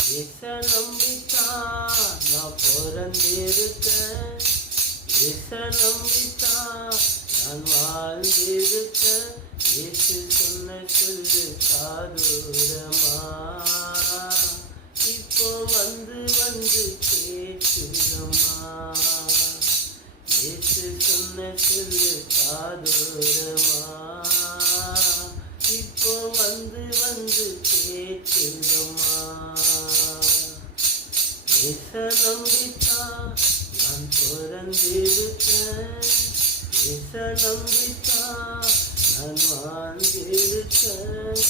இயேச நம்பித்தான் நான் பிறந்திருக்கேன். இயேச நம்பித்தான் நான் வாழ்ந்திருக்கேன். இயேசு சொன்ன சொல்லு சாதுரமா இப்போ வந்து வந்து கேட்குதம்மா. இயேசு சொன்ன சொல்லு சாதுரமா இப்போ வந்து வந்து கேட்குதம்மா. இயேச நம்பித்தான் நான் பிறந்திருக்கேன். இயேச நம்பித்தான் நான் வாழ்ந்திருக்கேன்.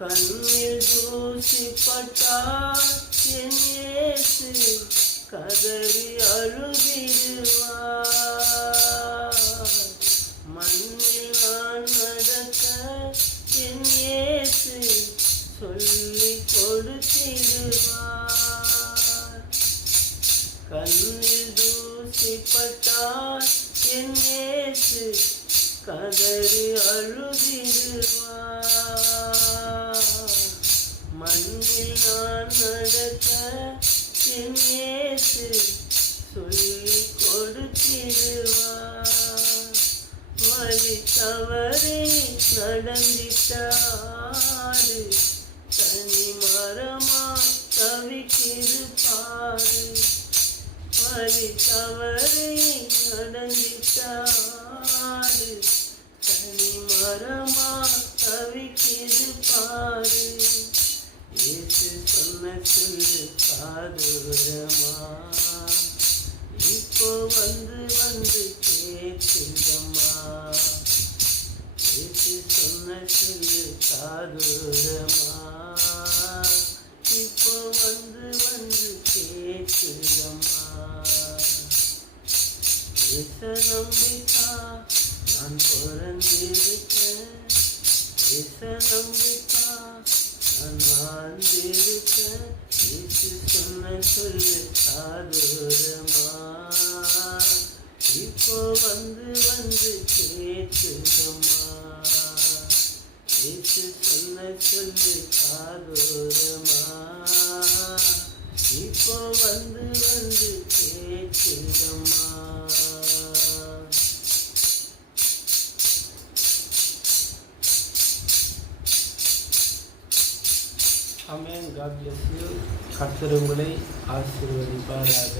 கண்ணில் தூசி பட்டால் என் இயேசு கதறி அழுதிடுவார். மண்ணில் நான் நடக்க என் இயேசு சொல்லி கொடுத்திடுவார். கண்ணில் தூசி பட்டால் என் இயேசு கதறி அழுதிடுவார். மண்ணில் நான் நடக்க என் இயேசு சொல்லி கொடுத்திடுவார். வழி தவறி நடந்திட்டாடு தனி மரமா தவிக்கிது பாரு. வழி தவறி நடந்திட்டாடு தனி மரமா தவிக்கிது பாரு. இயேசு சொன்ன சொல்லு சாதுரமா இப்போ வந்து வந்து கேட்குதம்மா. இயேசு சொன்ன சொல்லு சாதுரமா இப்போ வந்து வந்து கேட்குதம்மா. இயேச நம்பித்தான் நான் பிறந்திருக்கேன். இயேச நம்பித்தான் நான் வாழ்ந்திருக்கேன். இயேசு சொன்ன சொல்லு சாதுரமா இப்போ வந்து வந்து கேட்குதம்மா. இயேசு சொன்ன சொல்லு சாதுரமா இப்போ வந்து வந்து Ketkuthamma. Amen. God bless you. கர்த்தர் உங்களை ஆசீர்வதிப்பாராக.